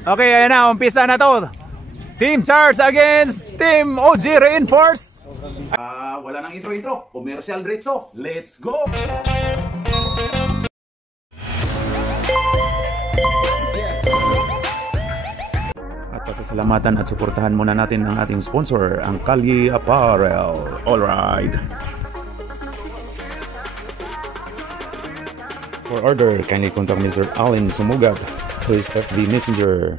Okay, ayan na, umpisa na to. Team Charles against Team OG Reinforce. Wala nang intro. Commercial diretso. Let's go! At pasasalamatan at suportahan muna natin ang ating sponsor, ang Kalye Apparel. Alright. For order, kindly contact Mr. Allen Sumugat to his FB Messenger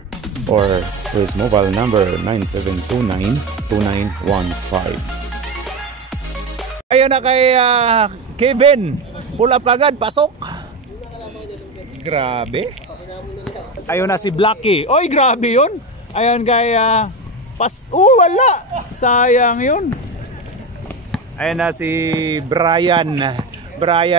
or to his mobile number 9729-2915. Ayun na kay Kevin. Pull up kagad, pasok. Grabe. Ayun na si Blacky. Oy, grabe yun. Ayun kay wala. Sayang yun. Ayun na si Brian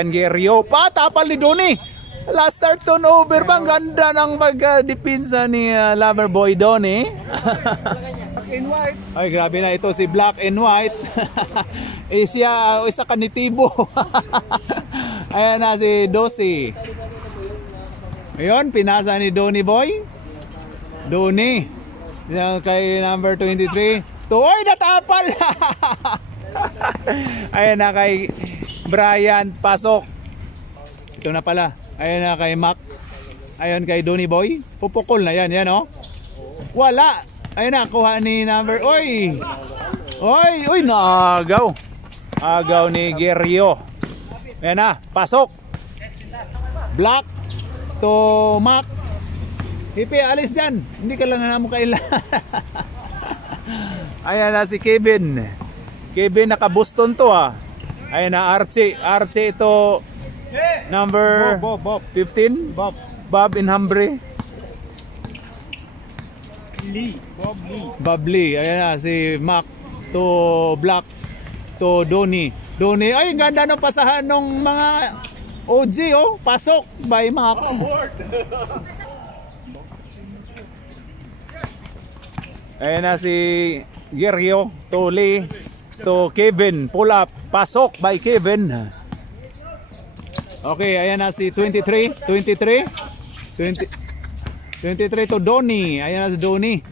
Guerrio. Tapal ni Donnie. Last start turnover. Bang ganda ng pagdepensa ni Loverboy Donnie. Black and white. Ay, grabe na ito si Black and White. Isa kanitibo. Ayan na si Dosi. Ayun, pinasa ni Donnie Boy. Donnie. Kay number 23. Oy, natapal. Ayan na kay Brian, pasok. Ito na pala. Ayan na kay Mac. Ayun kay Donnie Boy. Pupukol na yan, oh. Wala. Ayun na, kuha ni number. Oy, naagaw. Agaw ni Guerrio. Ayan na, pasok. Black to Mac. Hipi, alis dyan. Hindi ka lang na mo kailangan. Ayan na si Kevin. Kevin, naka-Boston to Ayan na, Archie ito. Number Bob. 15. Bob in Hambre. Bob Lee. Ayan na si Mac to Black to Donnie. Ay, ganda ng pasahan ng mga OG, pasok by Mac. Ayan na si Guerrio to Lee to Kevin. Pull up, pasok by Kevin. Okay, ayan na si 23 to Donnie. Ayan na si Donnie.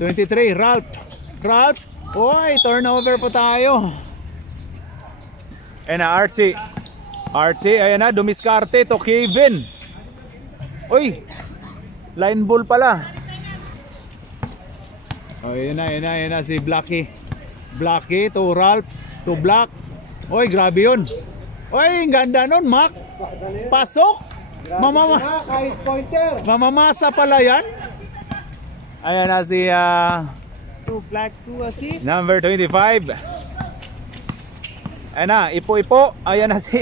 23, Ralph. Oy, turnover po tayo. Ayan na, Archie, ayan na, dumiskarte to Kevin. Oy, line ball pala. Oh, ayan na si Blacky to Ralph to Black. Oy, grabe yun. Oy, ganda nun, Mac. Pasok. Mamamasa pala yan. Ayan na si Black 2 assist. Number 25. Ayan na, ipo. Ayan na si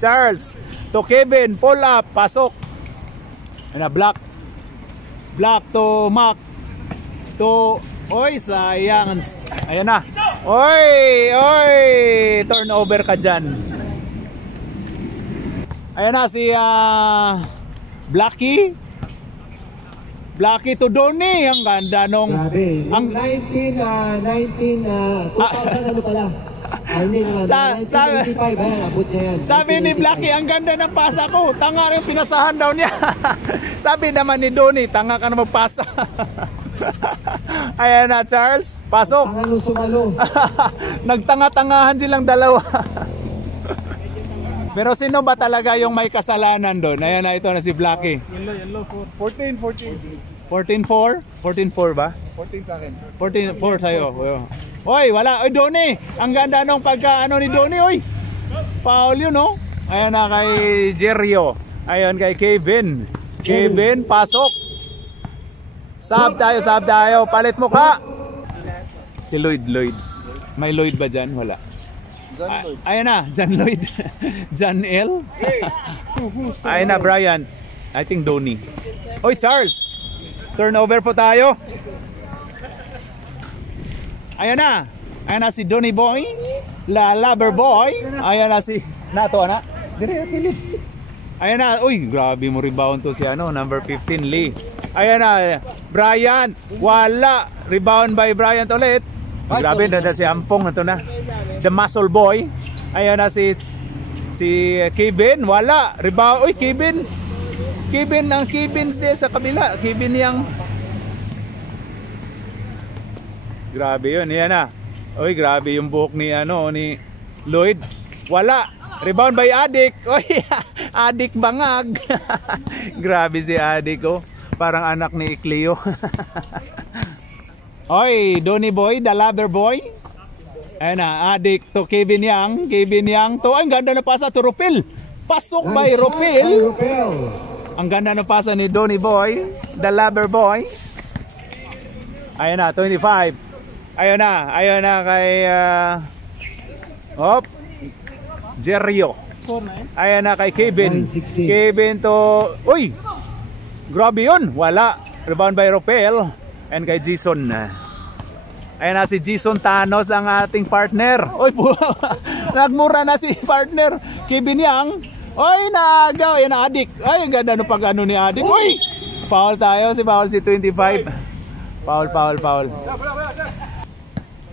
Charles to Kevin. Pull up, pasok. Ayan na, Black to Mac to. Oy, sayang. Ayan na. Oy, turnover ka dyan. Ayan na si Blacky to Donnie. Ang ganda nung grabe. Ang 2000 ano pala? I mean, 1985 abot niya yan. Sabi ni Blacky, ang ganda ng pasa ko. Tanga rin pinasahan daw niya. Sabi naman ni Donnie, tanga ka na magpasa. Ayan na, Charles, pasok. Nagtanga-tangahan silang dalawa. Pero sino ba talaga yung may kasalanan doon? Ayan na, ito na si Blacky. Yellow 14. 14-4 ba? 14 sa akin. 14-4 sa'yo. Oy, wala. Oy, Donnie. Ang ganda nung pagka ni Donnie. Oy, foul yun, no? Ayan na kay Guerrio. Ayan kay Kevin. Pasok. Sab tayo. Palit mo ka. Si Lloyd. May Lloyd ba dyan? Wala. Ayan na, John Lloyd. John L. Ayan na, Brian. I think Donnie. Oy, Charles. Turnover po tayo. Ayan na si Donnie Boy. Lover Boy. Ayan na si Nato, anak. Ayan na. Uy, grabe mo rebound to si number 15, Lee. Ayan na, Brian. Wala. Rebound by Brian ulit. Grabe, nanda si Ampong ito na. The Muscle Boy. Ayan na si Kevin. Wala. Rebound. Uy, Kevin. Kevin ang Kevin's din sa kabila. Kevin yang. Grabe yun. Yan na. Oy, grabe yung buhok ni ni Lloyd. Wala. Rebound by Adik. Oy, Adik bangag. Grabe si Adik, oh. Parang anak ni Cleo. Oy, Donny Boy, the lover boy. Ayan na, Adik to Kevin Yang. Kevin Yang to. Ay, ang ganda na pasa to Rupil. Pasok by Rupil. Ang ganda na pasa ni Donny Boy, the lover boy. Ayan na, 25. Ayun na kay Jerio. Ayan na kay Kevin. Kevin to, uy! Grabe yun, wala. Rebound by Ropel. And kay Jason. Ayan na si Jason Thanos ang ating partner. Uy, nagmura na si partner. Kevin Yang. Uy, nagaw. Ayan na, Adik. Ay, ang ganda no pag ni Adik. Uy! Foul tayo. Foul si 25. Foul.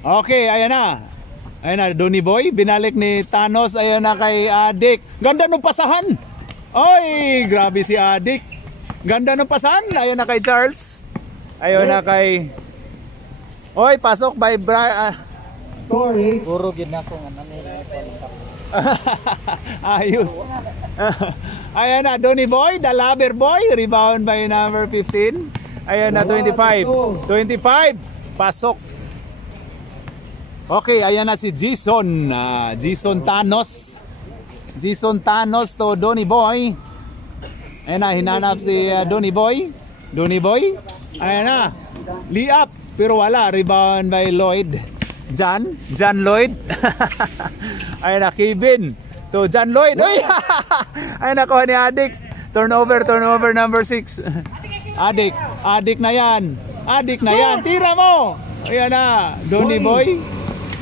Okay, ayan na. Ayan na, Donny Boy. Binalik ni Thanos. Ayan na kay Adik. Ganda ng pasahan. Oy, grabe si Adik. Ganda ng pasahan. Ayan na kay Charles. Ayan na kay... Oy, pasok by Brian. Story. Puro gid na ko nga Ayos. Ayan na, Donny Boy. The lover boy. Rebound by number 15. Ayan na, 25. 25. Pasok. Okay, ayan na si Jason. Jason Thanos. Jason Thanos to Donny Boy. Ayan na, hinanap si Donny Boy. Donny Boy. Ayan na. Lee up. Pero wala. Rebound by Lloyd. John Lloyd. Ayan na, Kevin to John Lloyd. Uy! Ayan na, kuha ni Adik. Turnover number 6. Adik na yan. Tira mo. Ayan na, Donny Boy.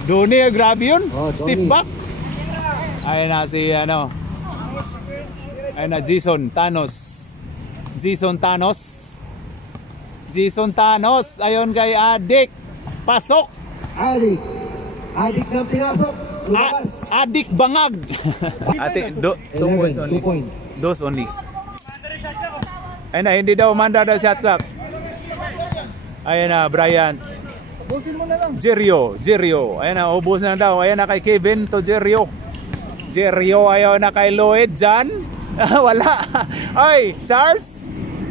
Donny, grabe yun. Step back. Ayan na si ayan na, Jason Thanos. Ayon kay Adik. Pasok. Adik na pinasok. Adik bangag. Ate, 2 points only. 2 points. Dos only. Ayan na, hindi daw umanda daw shot clock. Ayan na, Brian. Ubusin mo na lang. Jerio. Ayan na, ubus na daw. Ayan na kay Kevin to Jerio. Ayaw na kay Lloyd. Jan. Wala. Oy, Charles.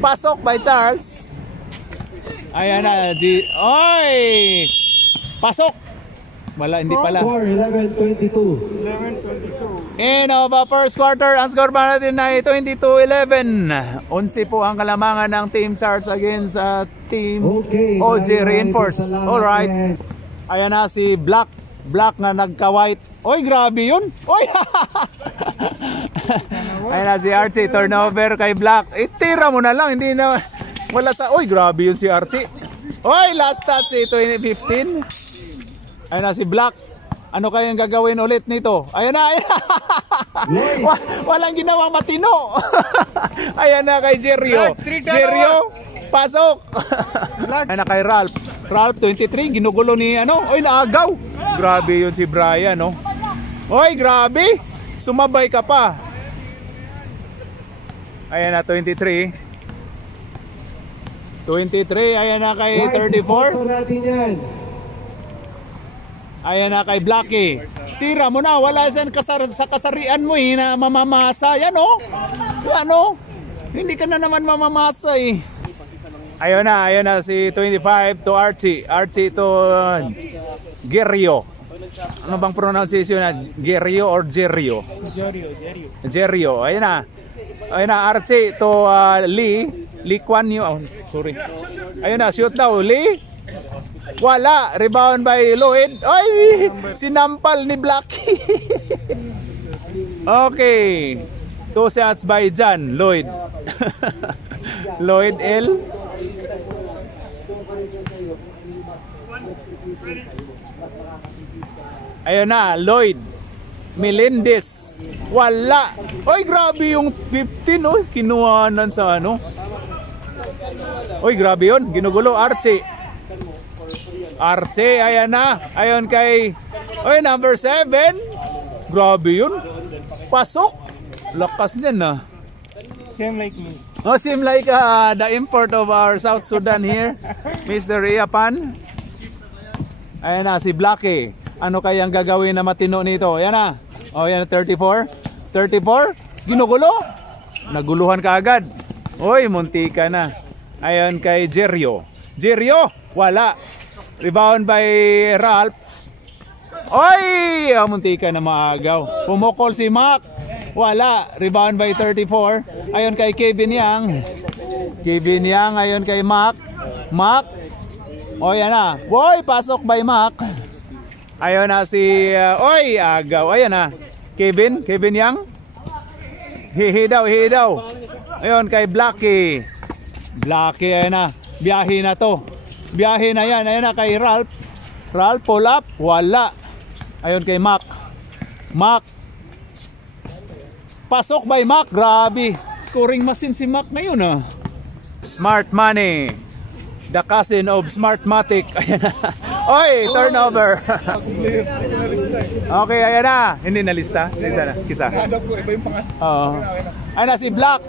Pasok by Charles. Ayan na, oy! Pasok. Wala, hindi pala. 11-22. In first quarter, ang score ba natin ay 22-11. 11 po ang kalamangan ng Team Charles against Team OG Reinforce. Alright. Ayan na si Black na nagka-white. Oy, grabe yun. Oy! Ayan na si Archie. Turnover kay Black. Itira mo na lang. Hindi na... Wala sa... Oy, grabe yun si Archie. Oy, last touch si 2015. Ayan na si Black. Ano kayang gagawin ulit nito? Ayan na. Walang ginawang matino. Ayan na kay Jerio. Pasok. Ayan na kay Ralph. 23, ginugulo ni Oy, naagaw. Grabe yun si Brian, no? Oy, grabe. Sumabay ka pa. Ayan na, 23. Ayan na kay 34. Ayan na kay Blackie. Tira mo na, wala sa kasarian mo na mamamasa. Yan hindi ka na naman mamamasa eh. Ayun na si 25 to Archie. Archie to Gerio. Ano bang pronunciation na? Gerio or Jerio? Jerio. Ayun na Archie to Lee Kuan Yew. Oh, sorry. Ayun na, shoot daw Lee. Wala, rebound by Lloyd. Ay, sinampal ni Blackie. Okay. 2 shots by John Lloyd. Lloyd L. Ayun na, Lloyd Melendez. Wala. Oy, grabe yung 15. Oy, kinuhanan sa Oy, grabe yun. Ginugulo, Archie, ayan na. Ayon kay number 7. Grabe yun. Pasok. Lakas niyan na. Same like me. Oh, seem like the import of our South Sudan here. Mr. Iapan. Ayan na, si Blackie. Ano kayang gagawin na matino nito? Ayan na. Oh, yan, 34. 34? Ginugulo? Naguluhan ka agad. Oy, munti ka na. Ayan kay Jerio. Jerio, wala. Rebound by Ralph. Oy, munti ka na maagaw. Pumukol si Mac. Wala. Rebound by 34. Ayon kay Kevin Yang. Kevin Yang, ayon kay Mac. Mac. Oy, yan na. Boy, pasok by Mac. Ayon na si... oy, agaw. Ayan na. Kevin Yang. Hihi daw. Ayon kay Blackie. Blackie, ayan na. Biyahe na to. Biyahe na yan. Ayan na kay Ralph. Ralph, pull up. Wala. Ayon kay Mac. Mac. Pasok by Mac. Grabe. Scoring machine si Mac ngayon ah. Smart Money. The cousin of Smartmatic. Ayan na. Oy, turnover. Okay, ayan na. Hindi nalista. Kisa. Naadap ko, iba yung pangalan. Oo. Ayan na si Black.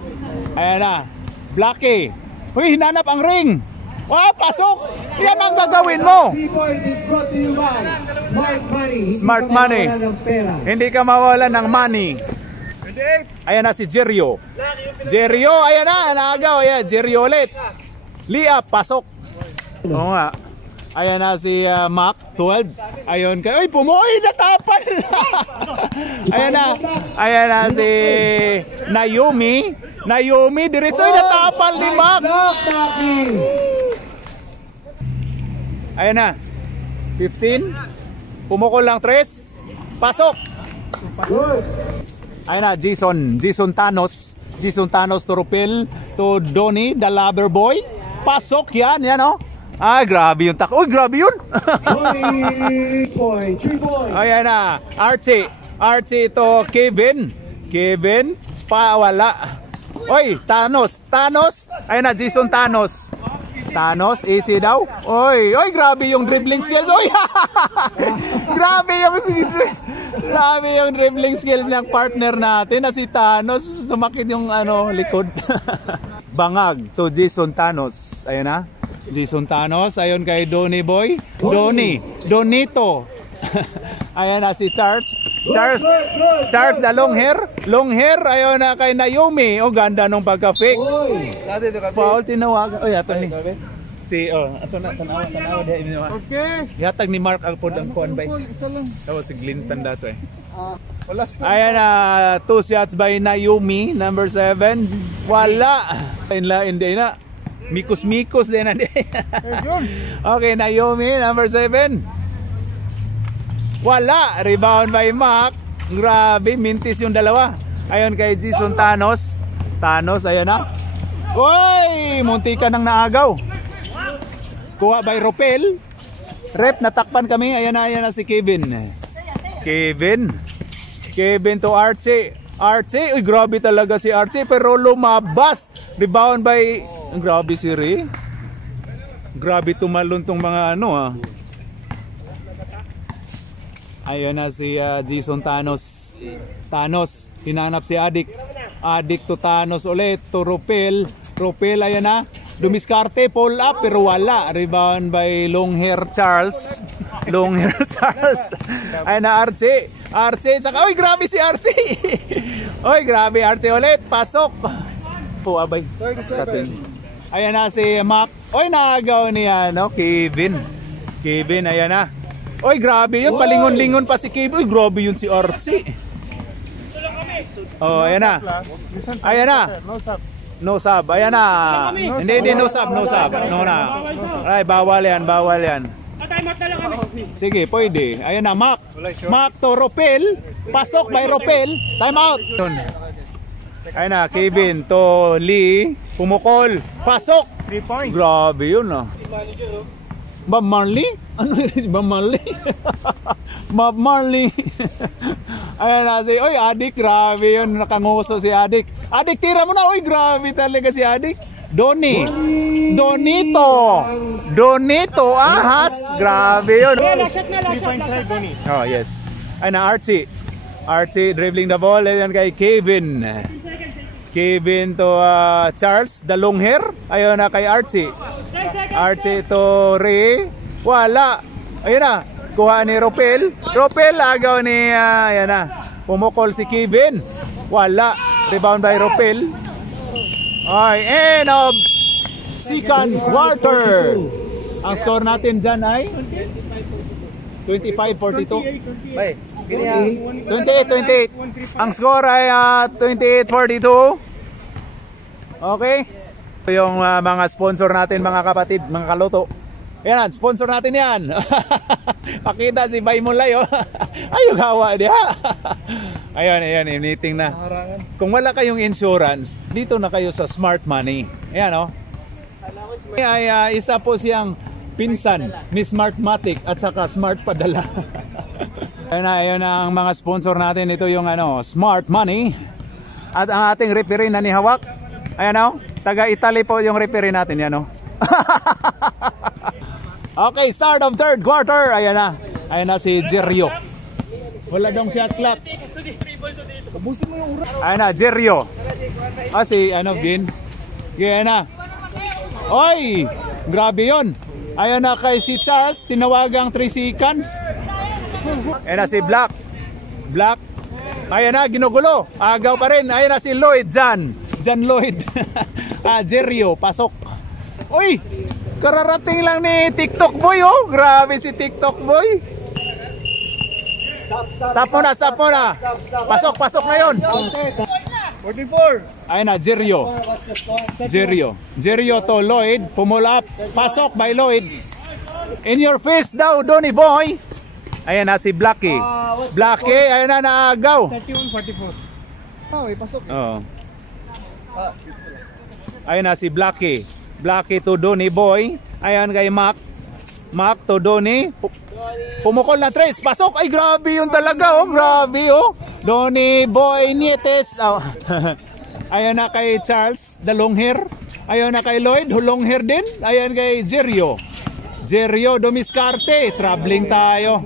Ayan na. Blackie. Uy, hinanap ang ring. Wow, pasok. Yan ang gagawin mo. 3 points is brought to you by Smart Money. Smart Money. Hindi ka mawalan ng money. Ayan na si Jerio. Jerio, ayan na. Naagaw. Ayan, Jerio ulit. Lia, pasok. Oo nga. Ayan na si Mac, 12. Ayon kay... Uy, pumoy! Natapal! Ayan na si Naomi. Naomi, diretso natapal ni Mac. Ayan na. 15. Pumukol lang 3. Pasok! Ayan na, Jason Thanos. Jason Thanos to Rupel, to Donnie, the lover boy. Pasok yan, yan o. Ay, grabe yung tako. Uy, grabe yun. 3 points. Ayan na. Archie to Kevin. Kevin, wala. Oy, Thanos. Ayan na, Jason Thanos. Easy daw. Oy, grabe yung dribbling skills. Oy, grabe yung dribbling skills ng partner natin na si Thanos. Sumakit yung likod. Bangag to Jason Thanos. Ayan na. Jason Thanos, ayon kay Donnie Boy. Donito. Ayan na si Charles, the long hair, ayon na kay Naomi. O ganda nung pagka-fake. Foul tinawagan. Oy, ato ni. Ato na tanawa di. Okay. Yatag ni Mark ang pod ang kuan bay. Tapos si Glinton dato eh. Ayan na, 2 shots by Naomi, number 7. Wala. Hindi na. Mikos din na di. Okay, Naomi, number 7. Wala. Rebound by Mac. Grabe, mintis yung dalawa. Ayon kay Jason Thanos. Ayan na. Uy, munti ka nang naagaw. Kuha by Ropel. Rep, natakpan kami. Ayan na si Kevin. Kevin to Archie. Uy, grabe talaga si Archie. Pero lumabas. Rebound by... Grabe si Ray. Grabe tumalon tong mga Ayun na si Jason Thanos. Hinanap si Adik to Thanos ulit. To Ropel, ayan na. Dumiskarte, pull up, pero wala. Rebound by Long Hair Charles. Ayun na Archie. Saka, uy, grabe si Archie. Archie ulit. Pasok. Abay. 37. Ayan na si Mac. Oy, naagaw niya, Kevin, ayan na. Oy, grabe yun. Palingon-lingon pa si Kevin. Oy, grabe yun si Archie. Oh, ayan na. No sub. Ayan na. Hindi, no sub. No na. Ay, bawal yan. Sige, pwede. Ayan na, Mac to Ropel. Pasok by Ropel. Time out. Ayun na, Kevin to Lee. Pumukol. Pasok. 3 points. Grabe yun Bob Marley? Ano yun? Bob Marley. Ayun na si, oy, Adik. Grabe yun. Nakanguso si Adik. Adik, tira mo na. Oy, grabe talaga si Adik. Donito. Ahas. Grabe yun. 3 points right, Donnie. Oh, yes. Ayun na, Archie dribbling the ball. Ayan kay Kevin. Kevin to Charles, the long hair. Ayun na kay Archie. Archie to Ray. Wala. Ayun na. Kuha ni Ropel. Ropel, agaw ni, ayan na. Pumukol si Kevin. Wala. Rebound by Ropel. Ay, end of second quarter. Ang score natin dyan ay 25-42. 28-28. Ang score ay 28-42. Okay. Yung mga sponsor natin, mga kapatid, mga kaluto. Ayan, sponsor natin yan. Pakita si Bay Mulay. Oh. Ayun, gawa diha. Ayan, meeting na. Kung wala kayong insurance, dito na kayo sa Smart Money. Ayan, oh. Ay, isa po siyang pinsan ni Smartmatic at saka Smart Padala. Ayun ang mga sponsor natin. Ito yung Smart Money. At ang ating referee na nihawak. Ayan o, taga Italy po yung referee natin. Yan o. Okay, start of third quarter. Ayan na si Jerio. Wala dong shot clock. Ayan na, Jerio. Si Vin. Ayan na. Oy, grabe yun. Ayan na kay si Charles, tinawagang 3 seconds. Ayan na si Black. Ayan na, ginugulo. Agaw pa rin. Ayan na si Lloyd, Jan Lloyd. Jerio, pasok. Uy, kararating lang ni TikTok boy, oh. Grabe si TikTok boy. Stop muna. Pasok na yun. 44. Ayan na, Jerio to Lloyd. Pull up. Pasok by Lloyd. In your face daw, Donny boy. Ayan na si Blackie. Ayan na, naagaw. 31-44. Pasok. Oo. Ayan na si Blackie to Donny boy. Ayan kay Mac to Donny. Pumukol na Trace. Pasok. Ay, grabe yun talaga, oh. Grabe, oh. Donny boy Nietes. Oh. Ayan na kay Charles, the long hair. Ayan na kay Lloyd, long hair din. Ayan kay Jerio Domiscarte. Traveling tayo.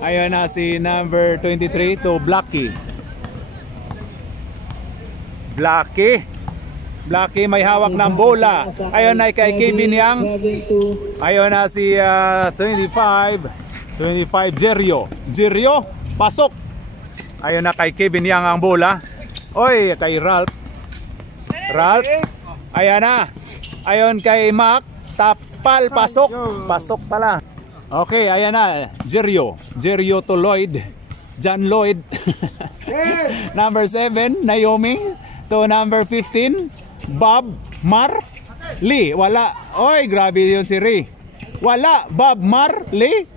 Ayan na si number 23 to Blackie may hawak ng bola. Ayon na kay Kevin Yang. Ayon na si 25 Jerio. Pasok. Ayon na kay Kevin Yang ang bola. Oy, kay Ralph. Ayan na. Ayon kay Mac. Tapal, pasok pala. Okay, ayan na. Jerio to Lloyd. John Lloyd. Number 7, Naomi. To number 15, Bob Marley. Wala. Oy, grabe yun si Ray. Wala. Bob Marley.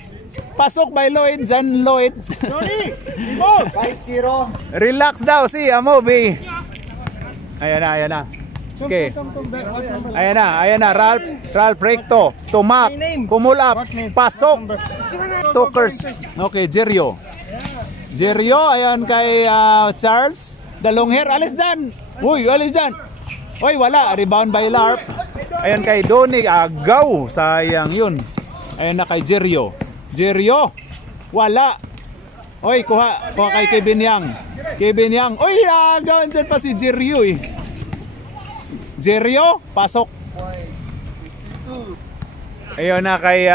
Pasok by Lloyd. John Lloyd. 5-0. Relax daw si Amobi. Ayan na. Okay. Ayan na. Ralph Recto. To Mac. Kumulap. Pasok. Tokers. Okay, Jerio. Ayan kay Charles. Dalong hair, alis dyan. Uy, wala. Rebound by Larp. Ayan kay Donny, agaw. Sayang yun. Ayan na kay Jerio. Wala. Uy, kuha kay Kevin Yang. Uy, agaw. Andyan pa si Jerio eh. Jerio, pasok. Ayan na kay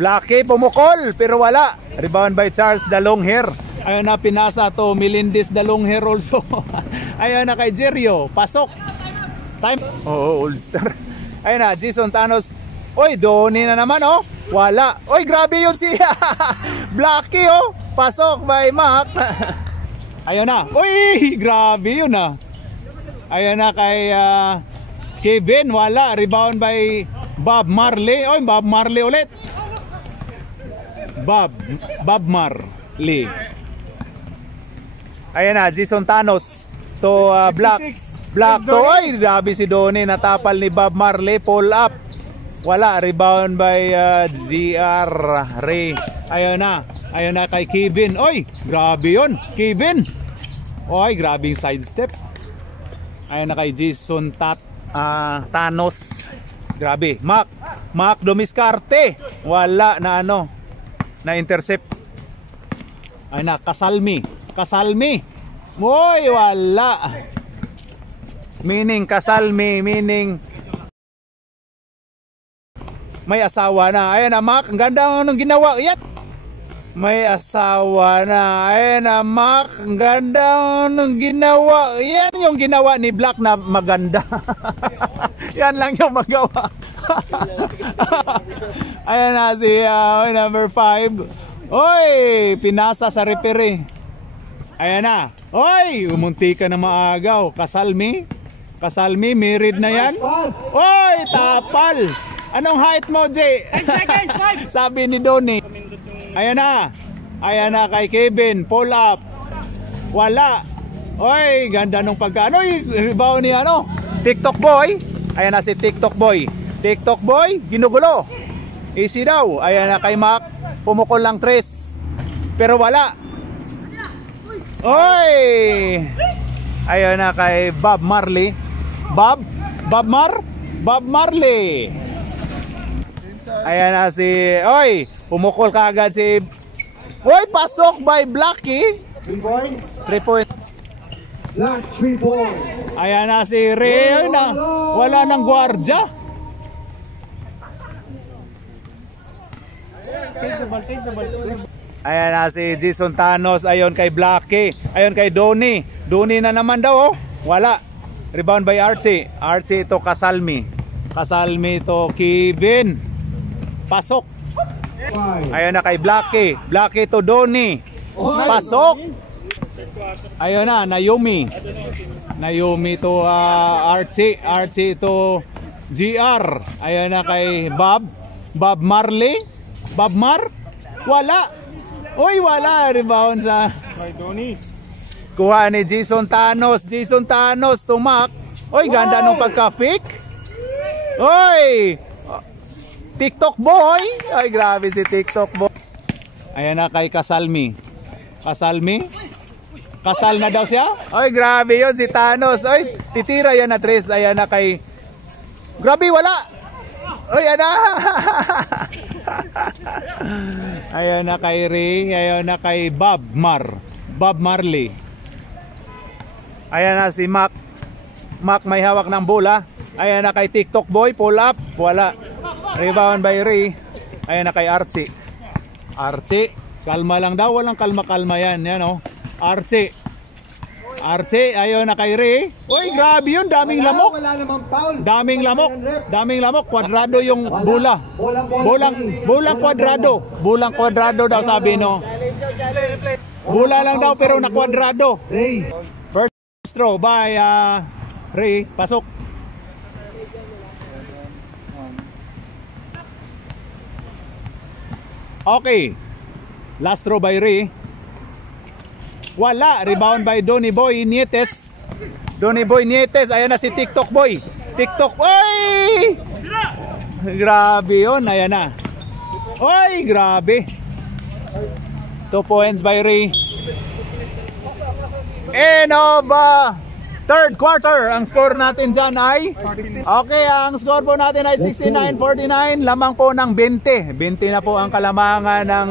Blackie, pumukol. Pero wala. Rebound by Charles, the long hair. Ayun na, pinasa to Melendez, the long hair also. Ayun na kay Jerio. Pasok. Time. All-star. Ayun na, Jason Thanos. Oy, Donny na naman, oh. Wala. Oy, grabe yun si Blackie, oh. Pasok by Mac. Ayun na. Oy, grabe yun, ah. Ayun na kay Kevin. Wala. Rebound by Bob Marley. Oy, Bob Marley ulit. Bob Marley. Ayan na, Jason Thanos to Black to. Ay, grabe si Donny. Natapal ni Bob Marley. Pull up. Wala. Rebound by ZR Ray. Ayan na kay Kevin. Oy, grabe yun, Kevin. Oy, grabe yung sidestep. Ayan na kay Jason Thanos. Grabe. Mac Domiscarte. Wala na na intercept. Ayan na, Kasalmi. Uy, wala. Meaning kasalmi, meaning may asawa na. Ayan na, Mac. Ang ganda ng ginawa. Yan. May asawa na. Ayan na, Mac. Ang ganda ng ginawa. Yan yung ginawa ni Black na maganda. Yan lang yung magawa. Ayan na si number 5. Oy, pinasa sa referee. Ayan na. Oy, umunti ka na maagaw. Kasalmi. Kasalmi, married na yan. Oy, tapal. Anong height mo, Jay? Sabi ni Donnie. Ayan na. Ayan na kay Kevin. Pull up. Wala. Oy, ganda nung pagka. Ano yung rebound ni ano? TikTok boy. Ayan na si TikTok boy. TikTok boy, ginugulo. Easy daw. Ayan na kay Mac. Pumukol lang 3. Pero wala. Oy! Ayan na kay Bob Marley. Bob Marley. Ayan na si... Oy! Pumukol ka agad si... Oy! Pasok by Blackie. 3 points. Black 3 points. Ayan na si Ray. Na, wala nang gwardya. Ayan na si Jason Thanos. Ayon kay Blackie. Ayon kay Donnie. Donnie na naman daw. Oh. Wala. Rebound by Archie. Archie ito Kasalmi. Kasalmi ito Kevin. Pasok. Ayan na kay Blackie. Blackie to Donnie. Pasok. Ayun na, Naomi. Naomi to Archie. Archie to GR. Ayun na kay Bob. Bob Marley. Bob Mar. Wala. Uy, wala. Rebound sa Donnie. kuha ni Jason Thanos. Jason Thanos to Mac. Uy, ganda nung pagka-fake. Uy. TikTok boy. Ay, grabe si TikTok boy. Ayan na kay Kasalmi. Kasalmi. Kasal na daw siya? Ay, grabe yun si Thanos. Ay, titira yan na Tres. Ayan na kay... Grabe, wala. Ay, ayan na. Ayan na kay Ray. Ayan na kay Bob Marley. Ayan na si Mac. Mac may hawak ng bola. Ayan na kay TikTok boy. Pull up. Wala. Rebound by Ray. Ayan na kay Archie. Archie. Kalma lang daw. Walang kalma-kalma yan. Yan o. Archie. Archie, ayun na kay Ray. Uy, grabe yun, daming lamok. Wala namang foul. Daming lamok. Daming lamok, kwadrado yung bola. Bulang kwadrado. Bulang kwadrado daw sabi no. Bola lang daw pero na kwadrado. Ray. First throw by Ray, pasok. Okay. Last throw by Ray. Wala, rebound by Donnie Boy Nietes. Donnie Boy Nietes, ayan na si TikTok Boy. TikTok, oy! Grabe yun, ayan na. Oy, grabe. 2 points by Ray. And of third quarter, ang score natin dyan ay... Okay, ang score po natin ay 69-49. Lamang po ng 20. 20 na po ang kalamangan ng...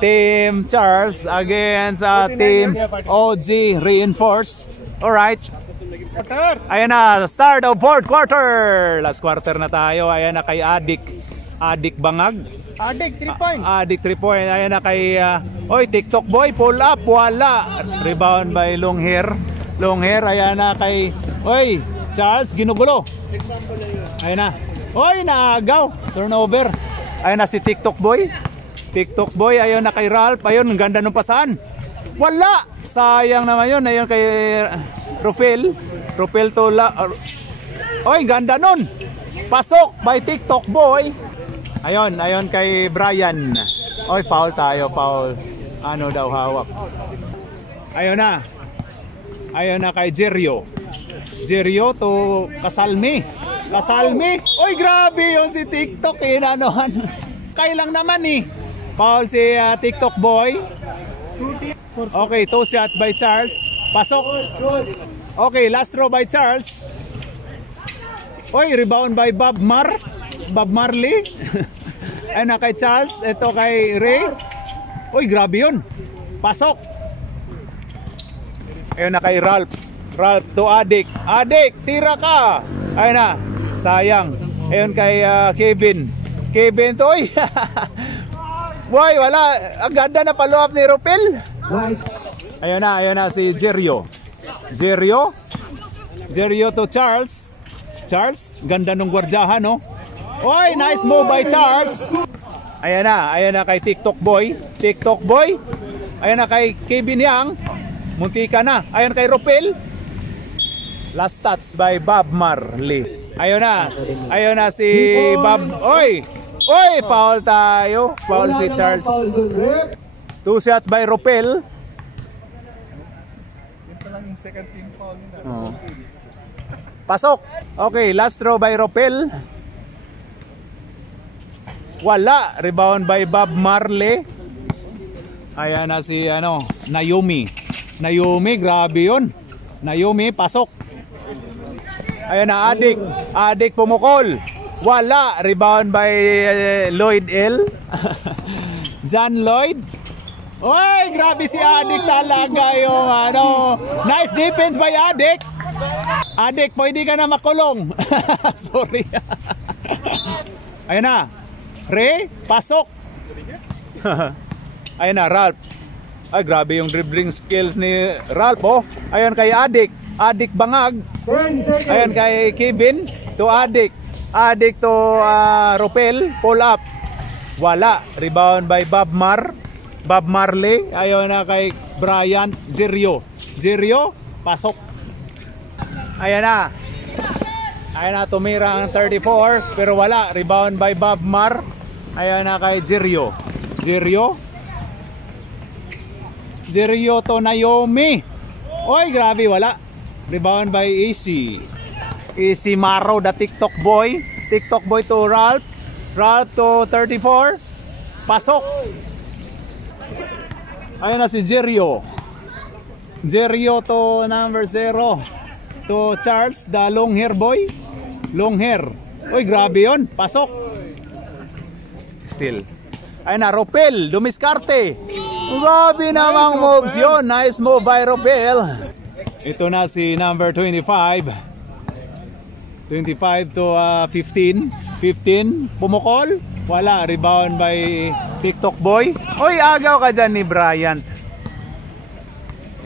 Team Charles against Team OG Reinforce. Alright. Ayan na, start of fourth quarter. Last quarter na tayo. Ayan na kay Adik Bangag. Adik 3 points. Adik 3 point. Ayan na kay oy, TikTok boy, pull up. Wala. Rebound by Long Hair. Long Hair. Ayan na kay oy, Charles ginugulo. Ayan na. Oy, naagaw. Turnover. Ayan na si TikTok boy. TikTok boy, ayun na kay Ralph. Ayun, ang ganda nung pasan. Wala! Sayang naman yun. Ayun kay Rufel. Rufel to oy, ganda nun. Pasok by TikTok boy. Ayun, ayun kay Brian. Oy, foul tayo, foul. Ano daw hawak. Ayun na. Ayun na kay Jerio. Jerio to Kasalmi. Kasalmi. Oy, grabe yun si TikTok. Inanohan. Kailang naman eh. Foul si TikTok boy. Okay, 2 shots by Charles. Pasok. Okay, last throw by Charles. Oy, rebound by Bob Marley. Ayun na kay Charles. Ito kay Ray. Oy, grabe yun. Pasok. Ayun na kay Ralph. Ralph to Adik. Adik, tira ka. Ayun na. Sayang. Ayun kay Kevin. Kevin to. Uy. Boy, wala. Ang ganda na follow up ni Ropel. Ayun na si Jerio. Jerio to Charles. Charles, ganda nung gwardyahan, no? Oy, nice move by Charles. Ayan na kay TikTok Boy. TikTok Boy. Ayan na kay Kevin Yang. Muntika na. Ayan kay Ropel. Last touch by Bob Marley. Ayun na si Bob. Oy, foul tayo. Foul si Charles. 2 shots by Ropel. Ito lang yung second team foul nila. Pasok. Okay, last throw by Ropel. Wala. Rebound by Bob Marley. Ayan na si Naomi. Naomi, grabe yun. Naomi, pasok. Ayan na, Adik. Adik pumukol. Wala. Rebound by Lloyd L. John Lloyd. Oy, grabe si Adik talaga yung nice defense by Adik. Adik, pwede ka na makulong. Sorry. Ayan na. Ray, pasok. Ayan na, Ralph. Ay, grabe yung dribbling skills ni Ralph, oh. Ayan kay Adik. Adik bangag. Ayan kay Kevin to Adik. Adik to Ropel. Pull up. Wala. Rebound by Bob Marley. Ayan na kay Brian. Jerio, pasok. Ayan na. Ayan na, tumira ang 34. Pero wala. Rebound by Bob Mar. Ayan na kay Jerio to Naomi. Oy, grabe, wala. Rebound by AC Maro, the TikTok boy. TikTok boy to Ralph. Ralph to 34. Pasok. Ayan na si Jerio to number 0 to Charles, the long hair boy. Long hair. Oy, grabe yun. Pasok. Still. Ayan na, Ropel. Dumiskarte. Grabe namang moves yun. Nice move by Ropel. Ito na si number 25. 25 to 15. 15. Pumukol. Wala. Rebound by TikTok boy. Oy, agaw ka dyan ni Bryant.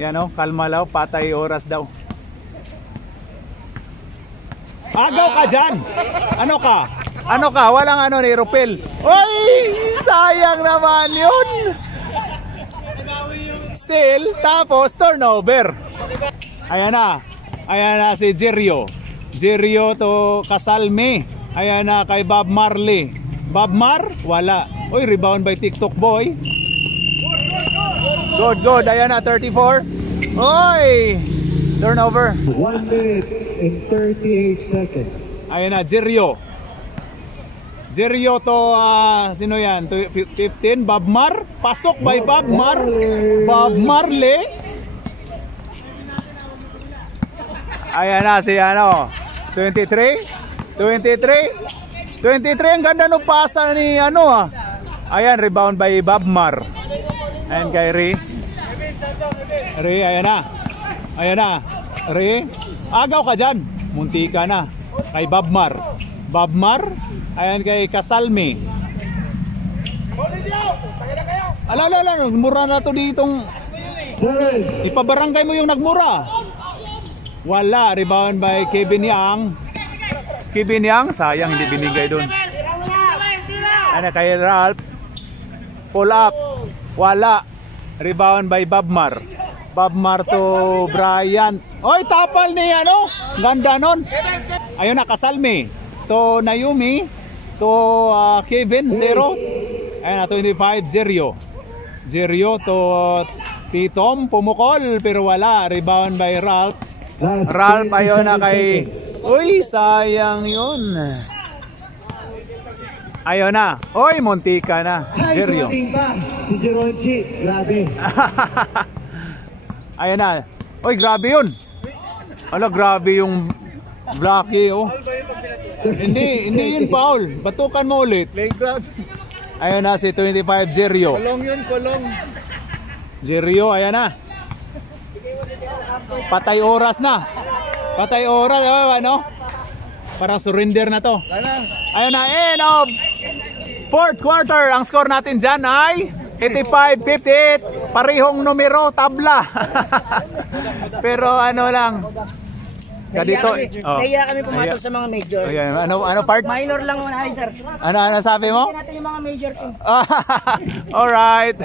Yan o. Kalma lang. Patay oras daw. Agaw ka dyan. Ano ka? Walang ni Ropel. Oy! Sayang naman yun. Still, tapos turnover. Ayan na si Jerio to Casalme. Ayan na kay Bob Marley. Bob Mar, wala. Oy, rebound by TikTok boy. Good. Ayan na, 34. Oy! Turnover. 1 minute and 38 seconds. Ayan na, Jerio to sino yan? 15, Bob Mar. Pasok by Bob Marley. Ayan na si 23. Ang ganda ng pasa ni Ayan, rebound by Bob Mar. Ayan kay Ray, ayan na. Ray, agaw ka dyan. Munti ka na. Kay Bob Mar. Ayan kay Casalme. Ala, mura na to ditong. Ipabarangay mo yung nagmura. Wala. Rebound by Kevin Yang. Sayang hindi binigay dun. Ayan kay Ralph. Pull up. Wala. Rebound by Bob Mar to Brian. Oy, tapal ni ganda nun. Ayun na, Casalme to Naomi to Kevin 0. Ayun na, 25 Jerio to Titom. Pumukol pero wala. Rebound by Ralph. Ayun na kay. Uy, sayang yun. Ayun na. Oy, muntika na. Jerio. Si Jeronchi, grabe. Ayun na. Oy, grabe yun. Grabe yung blocky, oh. Hindi yun foul. Batukan mo ulit. Playground. Ayun na si 25 Jerio. Kolong yun. Jerio, ayan na. Patay oras na. Patay oras, ano? Parang surrender na to. Ayun na, end of fourth quarter. Ang score natin dyan ay 85-58. Parehong numero, tabla. Pero ano lang. Nahiya kami pumatol sa mga major. Okay, ano part? Minor lang muna, hi sir. Ano sabi mo? Hindi natin yung mga major team. Alright.